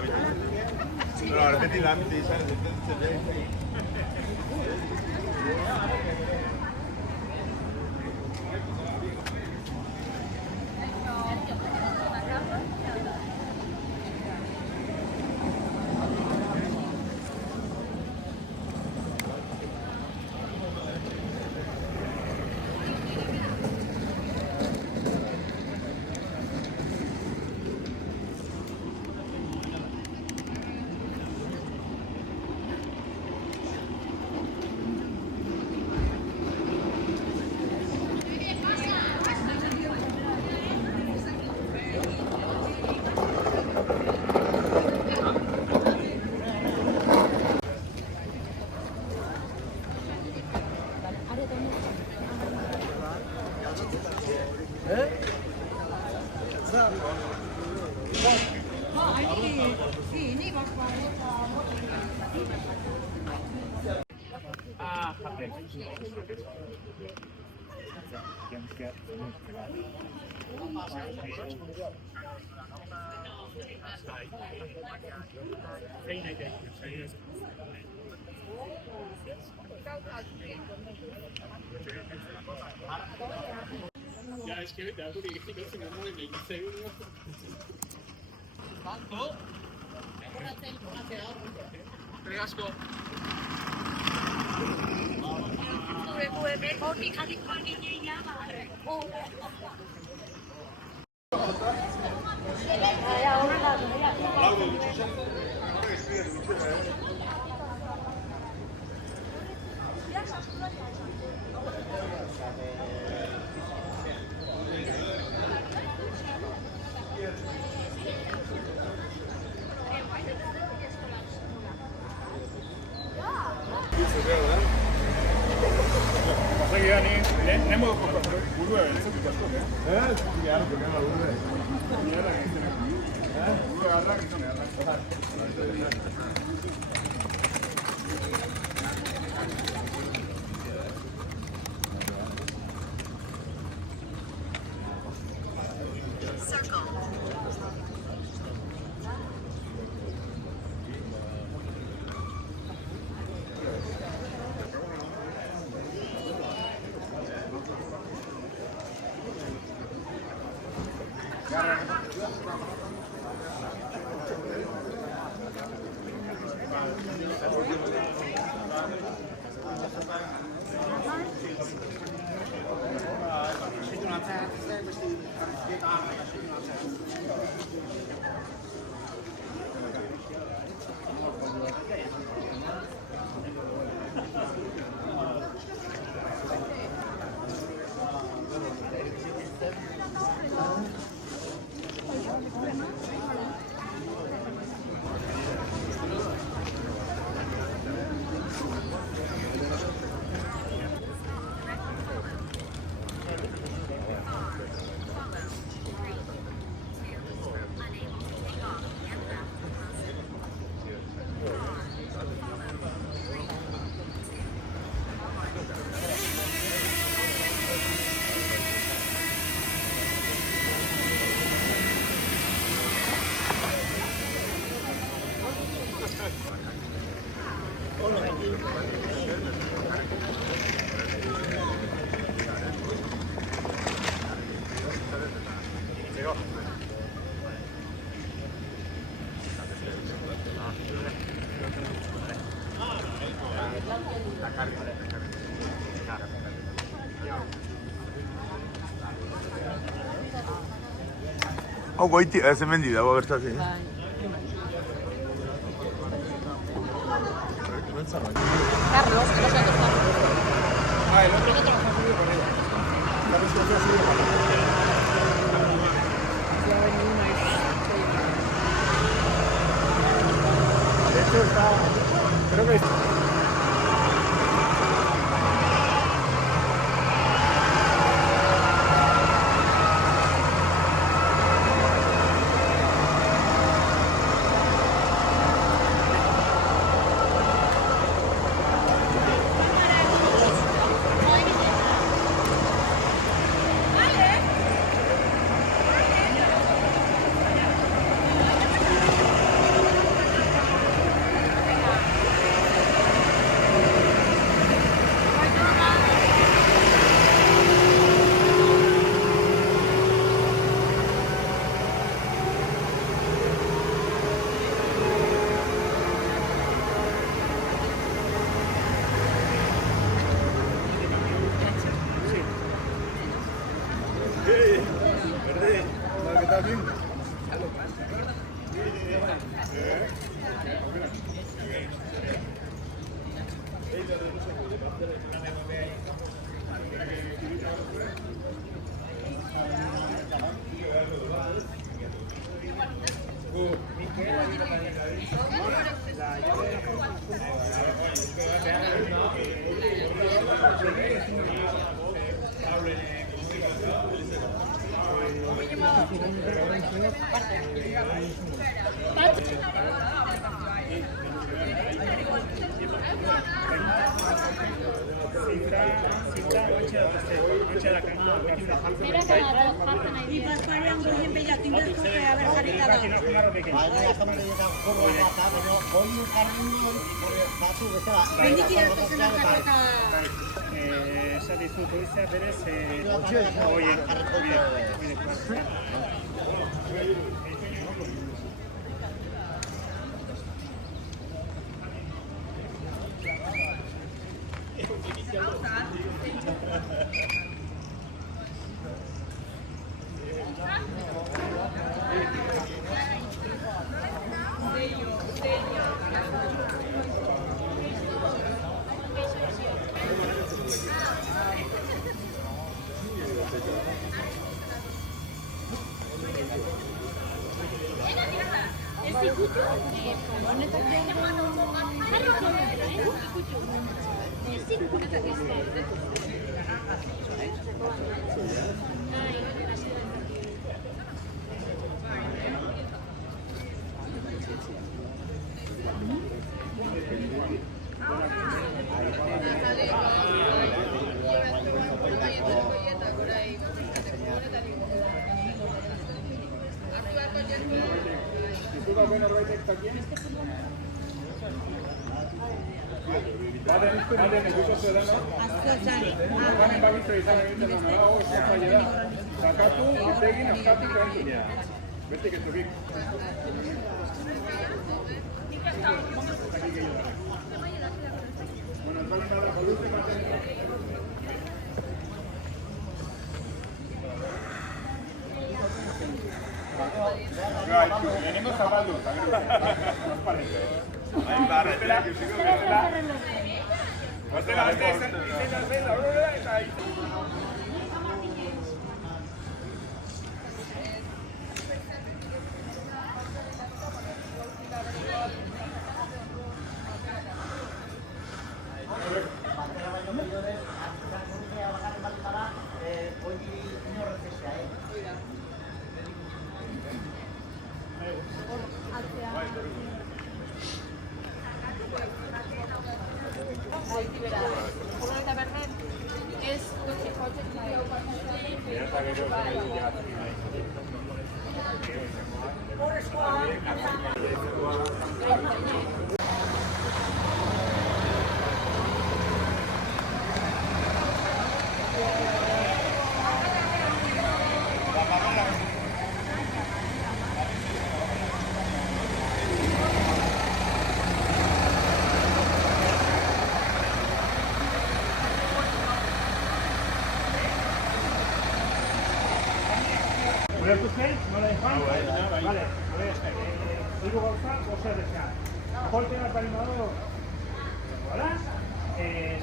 Allora, vedi l'ambito di sale del Ya es que da tu diritti che si muore di seguito. Quanto? Riesco. Dove ogni carico di chiamare. Pasa que ne mo ko buru ya ne ko ko ne यार बना हुआ है ये लगे हैं buru ya la que ne Guaiti, se vendita, può aver sì. Carlos, lo siento. Ah, el otro no trabaja muy bien. La respuesta ha sido de hecho está, creo que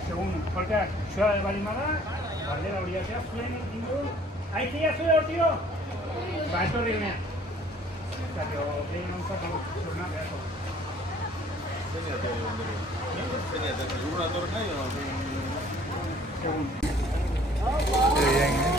Segun kolpeak zua bali bada, baldera hori atzea zuen inguru. Aizia zuen hor, tio! Ba, ez horri gunean. Eta, tio, behin nontzak zurna behako. ¿Tenía alguna torre ahí o no? Segun. Qué bien,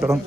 Perdón.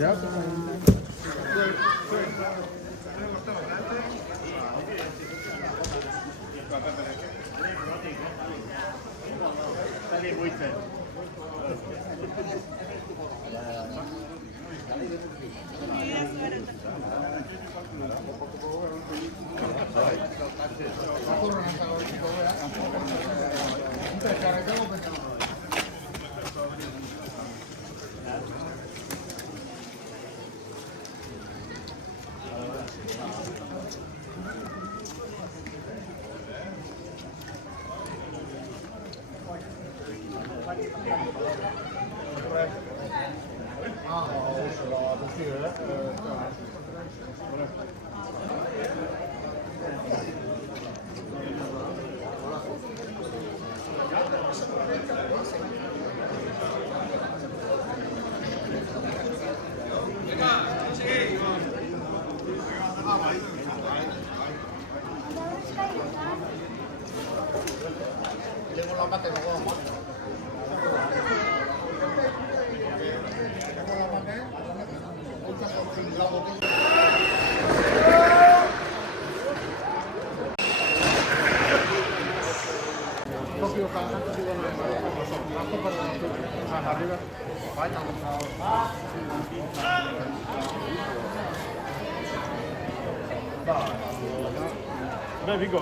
Ven, Vico.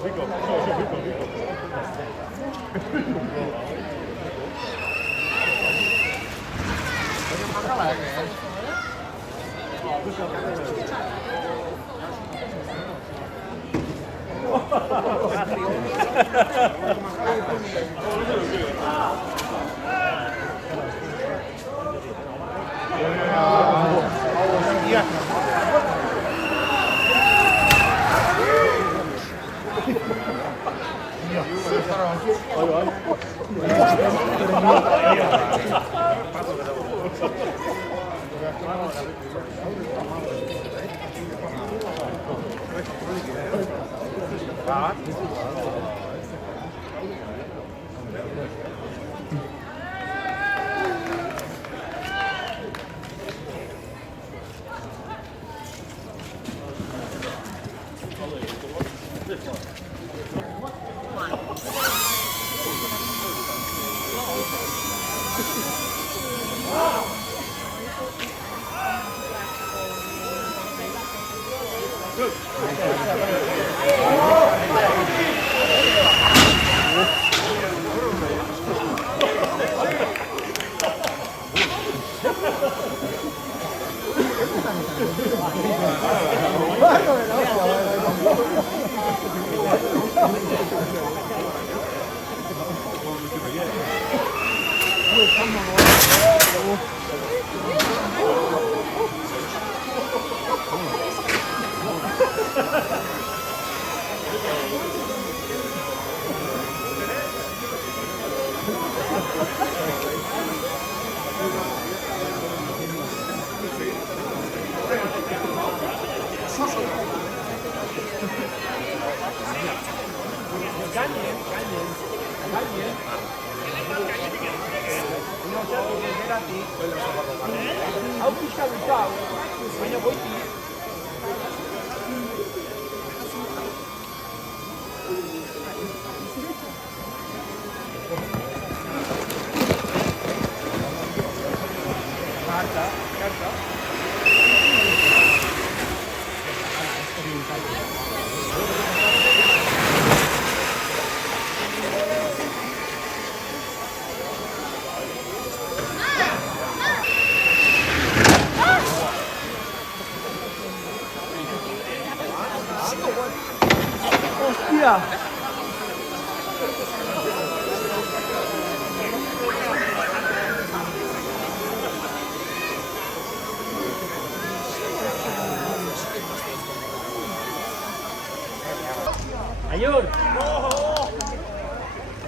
Ayur.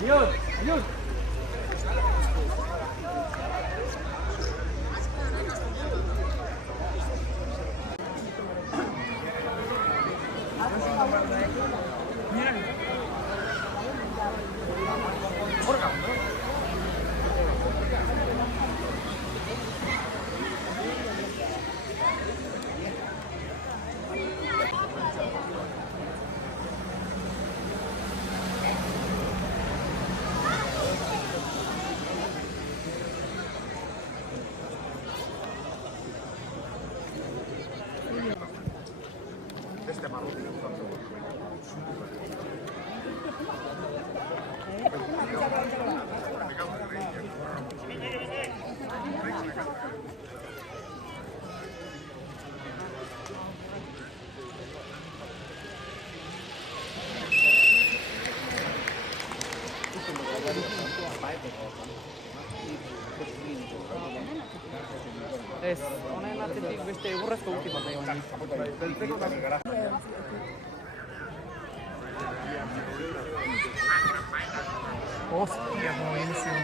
Ayur, ayur. Ez, honen atzetik beste egurrezko guzti bat dagoen. Hostia, buenísimo.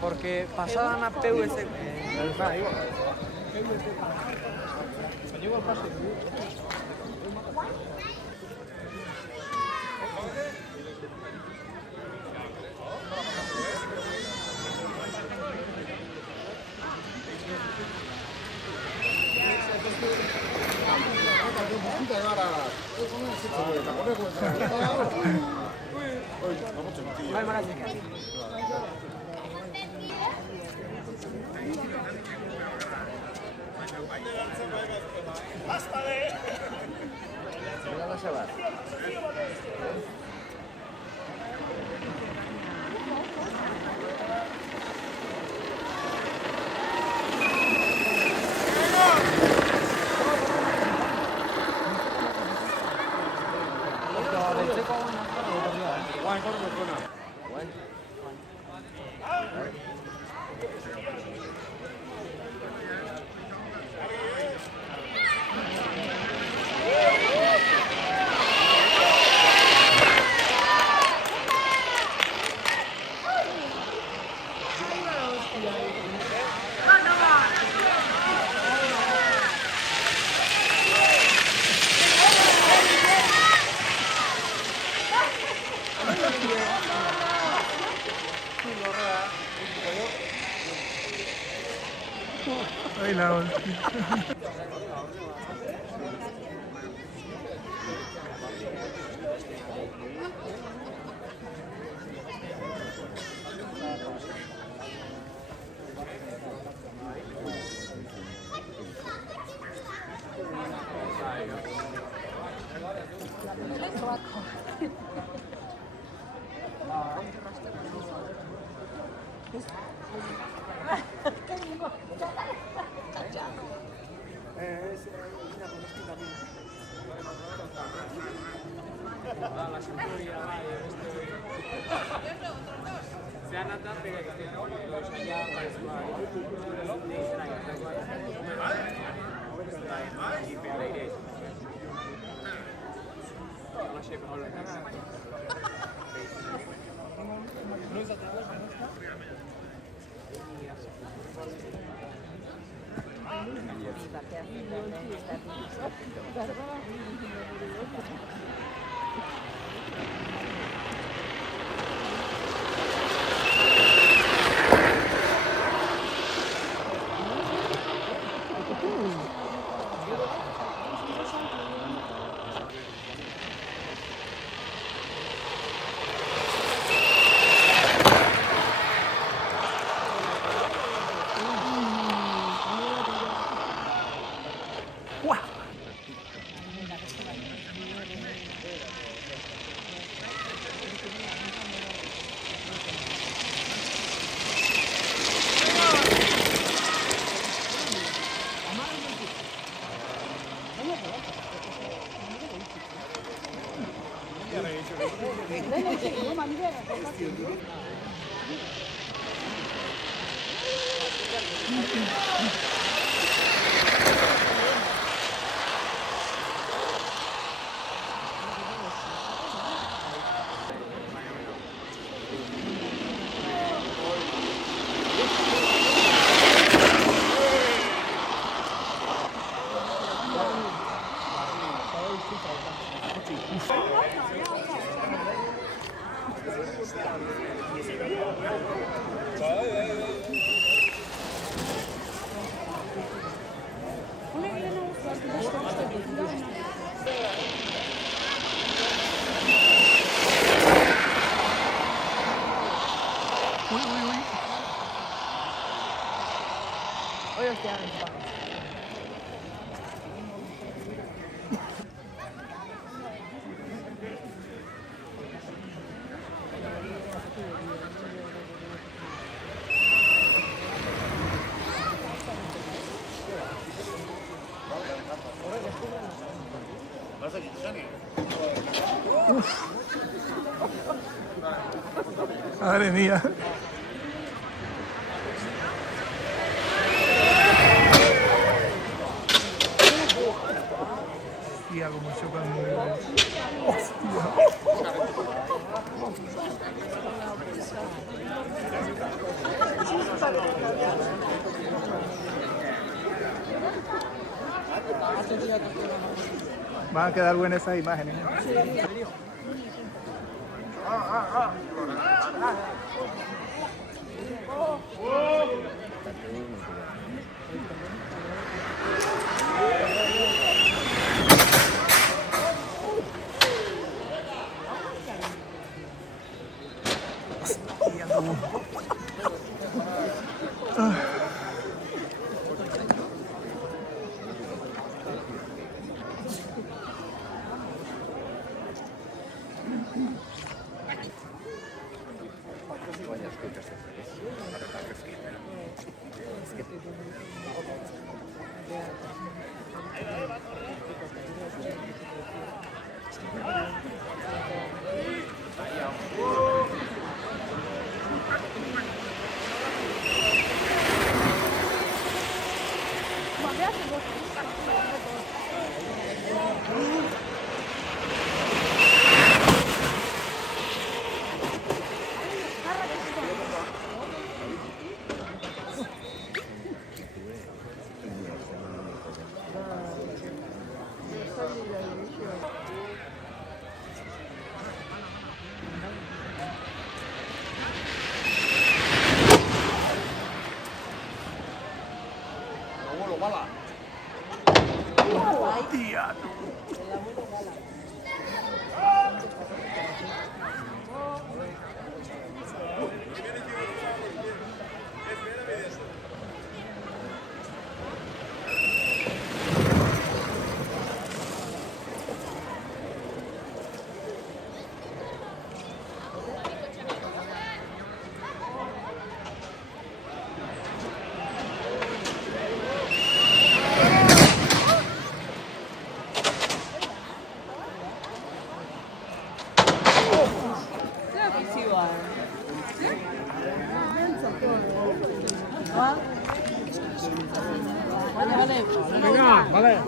Porque pasaban a PVC. Ay, la Hoy os quedan en paz. Madre mía. Hostia, como chocan. Hostia. Van a quedar buenas esas imágenes. Venga, vale.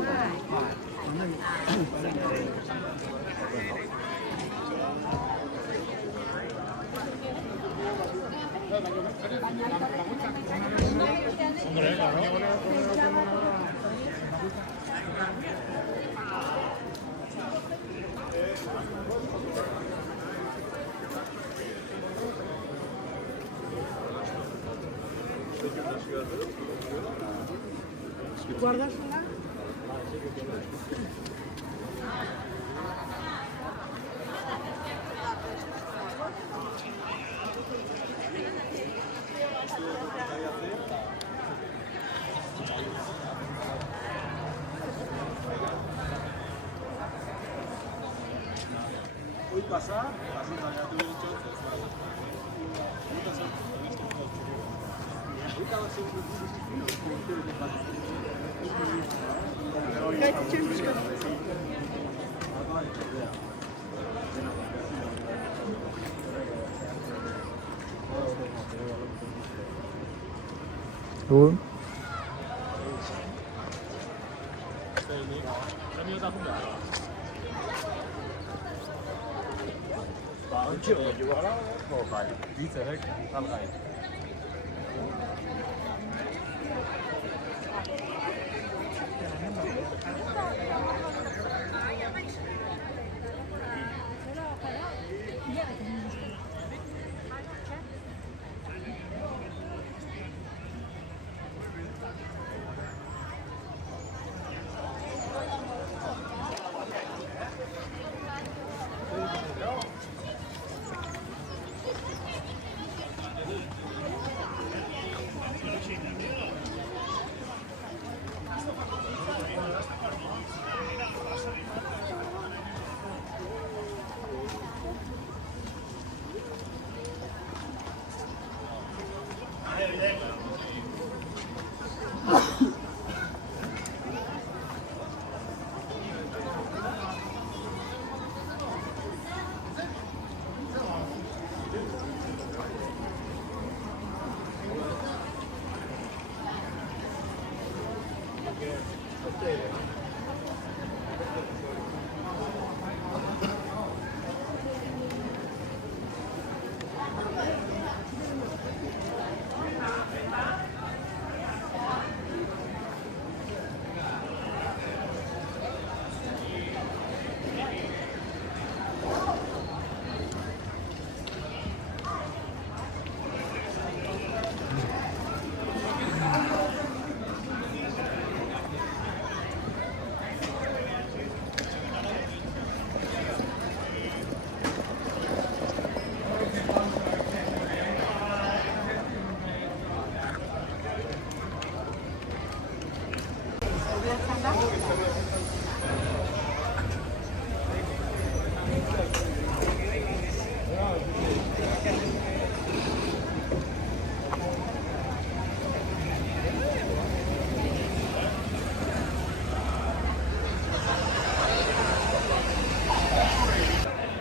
Guárdasela. Goed.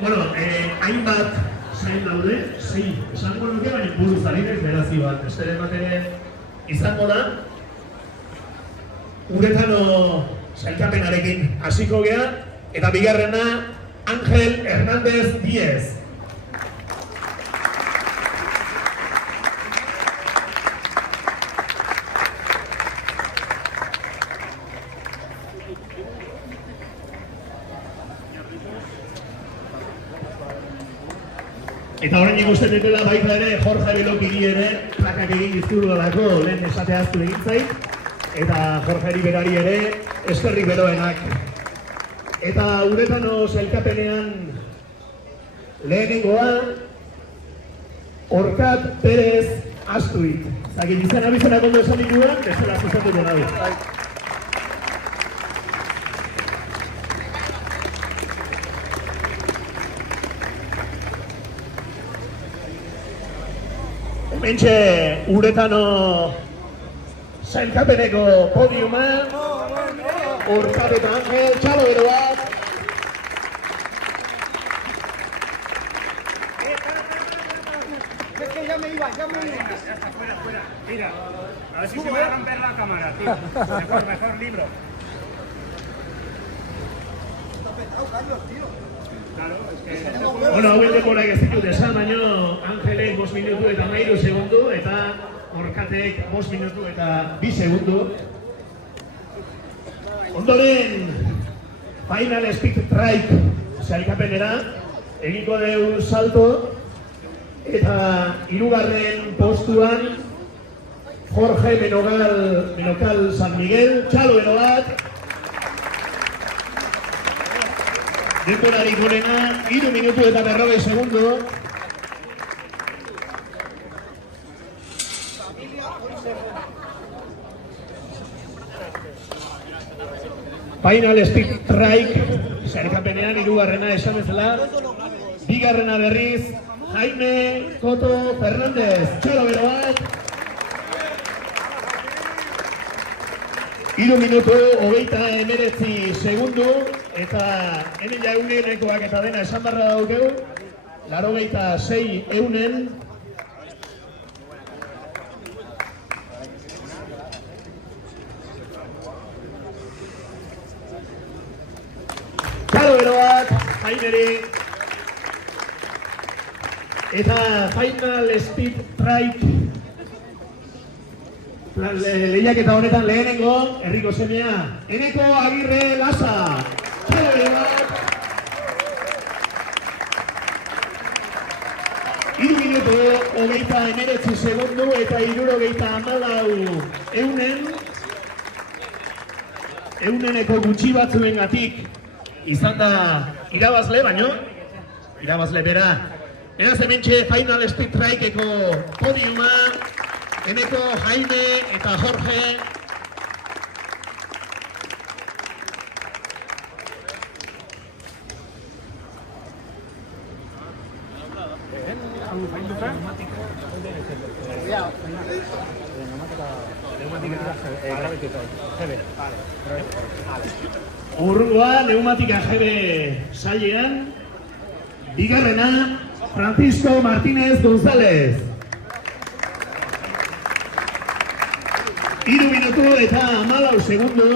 Bueno, hainbat zain daude, sei esango nuke, baina buruz adibidez berazio bat. Besteren bat ere izango da. Uretano sailkapenarekin hasiko gea, eta bigarrena Ángel Hernández Díez. Eta orain ikusten dutela baita ere Jorge Belokiri ere plakak egin dizkigulako lehen esateaztu egin zait. Eta Jorgeri berari ere eskerrik beroenak. Eta Uretano sailkapenean lehenengoa Orkat Perez Astuit. Zagin izan abizenak ondo esan dituan, bezala zuzatuko nahi. Hementxe Uretano sailkapeneko podiuma, Orkat eta Ángel, txalo beroak. Es que ya me iba. Fuera. Mira, a ver si se va a romper la cámara, tío. Mejor libro. Está petado, Carlos, tío. Claro, es que... Bueno, hau denborak ez ditut esan, baino Angelek 5 minutu eta 13 segundu, eta Orkatek 5 minutu eta 2 segundu. Ondoren, Final Speed Trike sailkapenera, egingo deu salto, eta 3. postuan Jorge Menokal San Miguel, txalo bero bat. Denborarik gorena, 3 minutu eta 40 segundu. Final Speed Trike sailkapenean 3. esan bezala. 2. berriz, Jaime Coto Fernández, txalo bero bat. 3 minutu 39 segundu, eta hemen ja eunenekoak eta dena esan barra daukeu, 86 eunen. Txalo bero bat, Jaineri. Eta Final Speed Trike lehiaketa honetan lehenengo, herriko semea, Eneko Agirre Lasa. Txalo bero bat. 3 minutu, 29 segundu eta 74 euneneko gutxi batzuengatik izan da irabazle, baino irabazle bera. Beraz hementxe Final Speed Trikeko podiuma, Eneko, Jaime eta Jorge. Urrungoa, neumatika GB sailean, bigarrena, Francisco Martínez González. 3 minutu eta 14 segundo.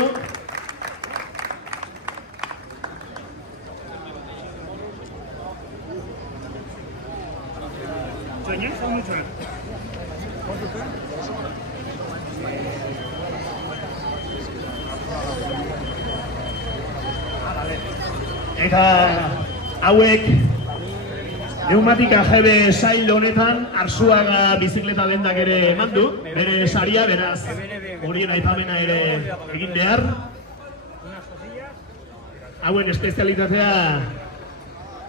Eta hauek neumatika GB sail honetan Arzuaga bizikleta dendak ere eman du, bere saria, beraz horien aipamena ere egin behar. Hauen espezialitatea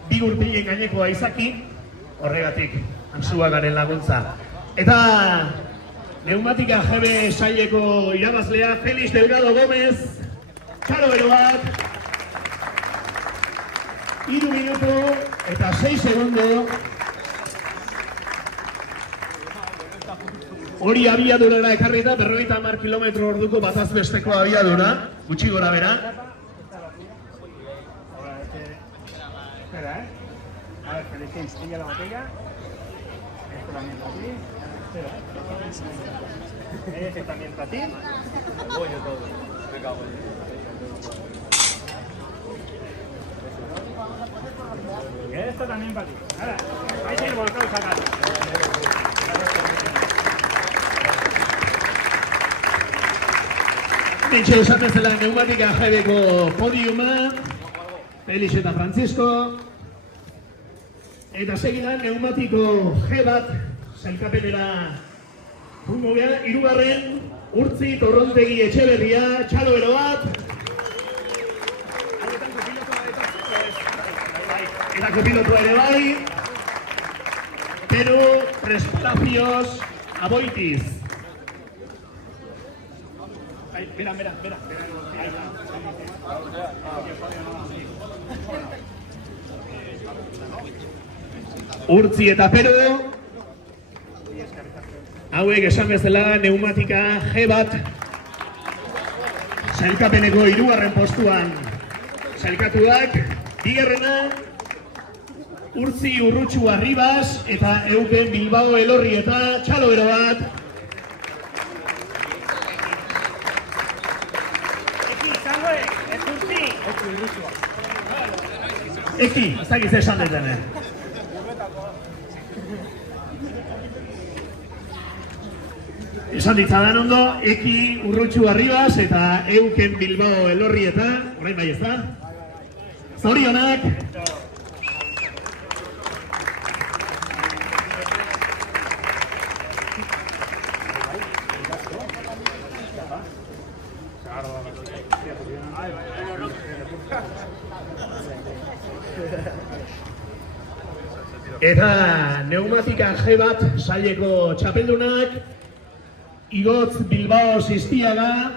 bi gurpilen gainekoa izaki, horregatik Arzuagaren laguntza. Eta neumatika GB saileko irabazlea Felix Delgado Gómez, txalo bero bat. 3 minutu eta 6 segundo. Hori abiadurara ekarrita, 50 kilometro orduko bataz besteko abiadura, gutxi gora bera. Espera, a ver, Felix, pilla la botella. Esto también para ti. Espera, este también para ti. Voy yo todo. Me cago en. Esto también para ti. Ahora, vais a ir volcados a casa. Mentxe esaten zela neumatika GB-ko podiuma, Felix eta Francisco. Eta segidan neumatiko G bat sailkapenera jungo geha, 3. Urtzi Torrontegi Etxeberria, txalo bero bat. Eta kopilotua ere bai, Peru Prestacios Aboitiz. Bera. Urtzi eta Peru, hauek esan bezala neumatika G bat sailkapeneko 3. postuan sailkatuak, bigarrena Urtzi Urrutxu Arribas eta Euken Bilbao Elorrieta, txalo bero bat. Eki, ez dakiz esan detene. Esan ditzadan ondo, Eki Urrutxu Arribas eta Euken Bilbao Elorrieta, orain bai ez da. Zorionak. Eta neumatika G bat saileko txapeldunak, Igotz Bilbao Sistiaga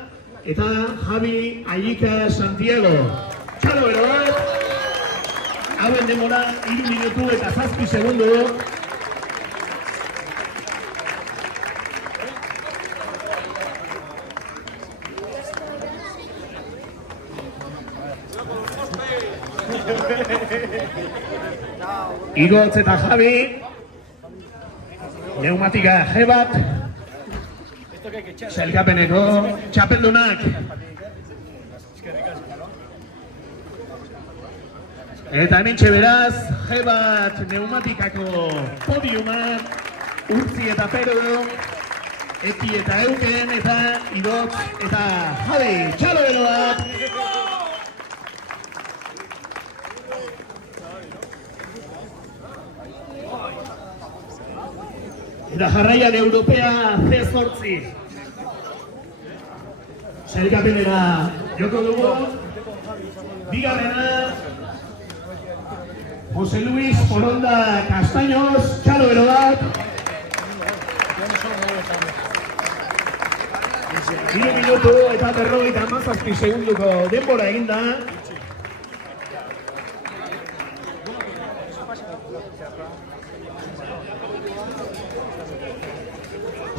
eta Javi Ayika Santiago. Txalo bero bat, hauen demora 3 minutu eta 7 segundu. Igotz eta Javi, neumatika G bat, sailkapeneko txapeldunak. Eta hementxe beraz, G-Bat pneumatikako podiuma, Urtzi eta Pero, Eki eta Euken eta Idotz eta Javi, txalo beroak! Eta jarraian Europea C8. Sailkapenera joko dugu. Bigarrena, Jose Luis Foronda Castaños, txalo bero bat. 3 minutu eta 57 segunduko denbora eginda.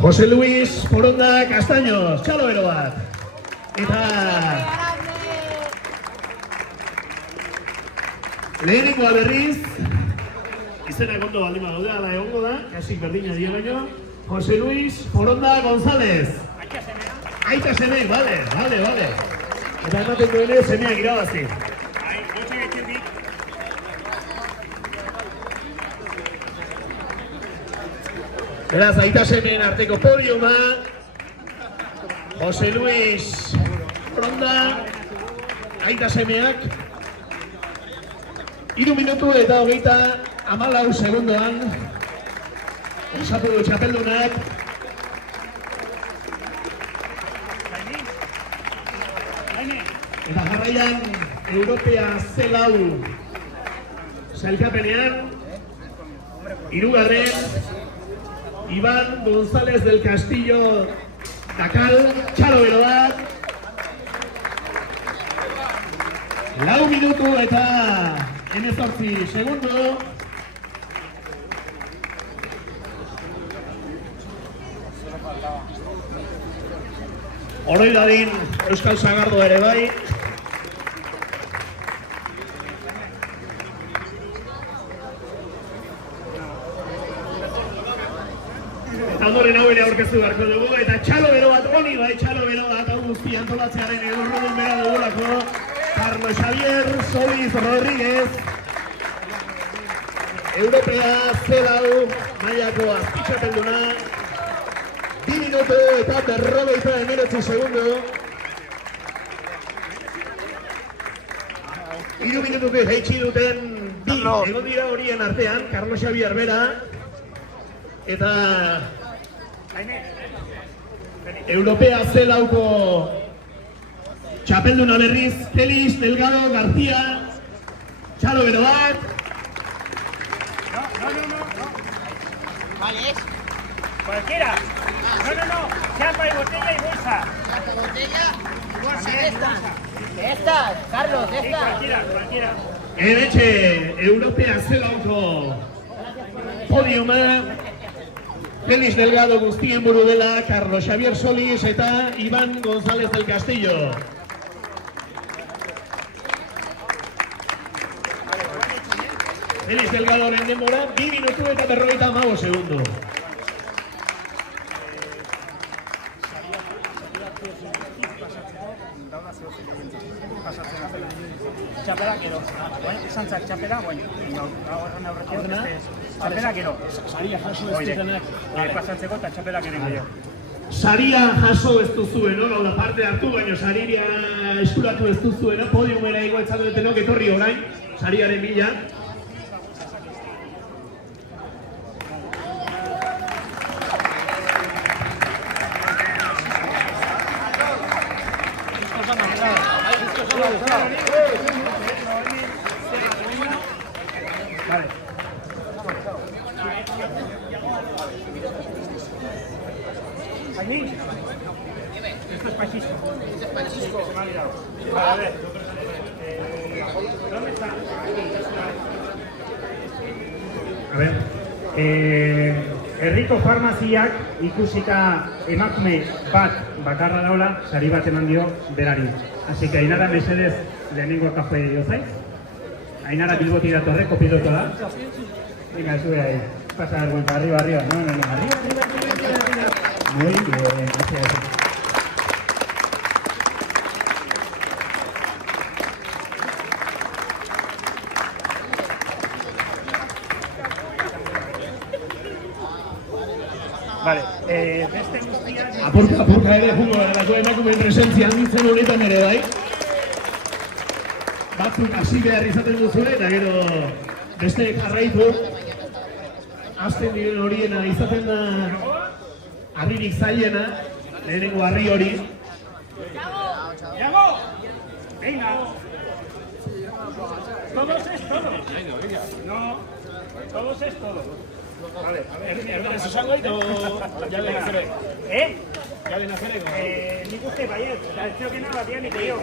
Jose Luis Foronda Castaños, txalo bero bat. Eta lehenengoa berriz, izenak ondo baldin badaude, ala egongo da, kasik berdina dio baino, Jose Luis Foronda González. Aita seme, vale. Eta ematen duene semeak irabazi. Beraz, aita semeen arteko podiuma, Jose Luis Foronda, aita semeak, 3 minutu eta 34 segundoan, osatu du txapeldunak. Eta jarraian, Europea C4 sailkapenean, 3. Iván González del Castillo Dakal, txalo bero bat. 4 minutu eta 18 segundo. Oroi dadin Euskal Sagardo ere bai. Eta ondoren hau ere aurkeztu beharko dugu, eta txalo bero bat honi bai, txalo bero bat hau guzti antolatzearen edurrodun bera dugulako Carlos Javier Solís Rodríguez, Europea C4 mailako azpitxapelduna, 2 minutu eta 59 segundo. 3 minutuko jaitsi duten bi egon dira horien artean, Carlos Javier bera eta Europea C4ko txapelduna berriz, Félix Delgado García, txalo bero bat. ¿Cuál es? Cualquiera. No. Chapa y botella y bolsa. ¿Chapa botella? ¿Bolsa de estas? ¿De estas? Carlos, de Sí, estas. cualquiera. Hementxe, Europea C4ko podiuma, Félix Delgado guztien buru dela, Carlos Javier Solís eta Iván González del Castillo. Félix Delgadoren denbora, 2 minutu eta 55 segundo. Txapela gero. Esantzak txapela, horren aurretik. Txapela gero. Saria jaso ez dutenak. Pasatzeko eta txapela gero. Saria jaso ez duzuen, hau da parte hartu, baina saria eskuratu ez duzuen, podiumera igo etzatu dutenok etorri orain, sariaren bila. Vale. Esto es Pachisco. Se me ha olvidado. A ver. ¿Dónde está? A ver. Herriko farmaziak ikusita emakume bat bakarra daula, sari bat eman dio berari. Así que Ainara mesedez lehenengo kafe diozaiz. Ainara Bilboti datorre, kopiloto da. Venga, sube ahí. Pasa vergüenza, arriba. No, arriba. Muy bien, gracias. Vale, beste guztiak... Apurka ere jungo garelako emakumeen presentzia handitzen honetan ere bai. Batzuk hasi behar izaten duzue, eta gero beste jarraitu. Azten diren horiena izaten da harririk zailena, lehenengo harri hori. ¡Yago! ¡Venga! Todos es todo. No, todos es todo. Vale, ¿Eso es algo ya le hacer? ¿Eh? Ya le hacer? Ni usted, vaya, el tío que no la tiene ni que yo.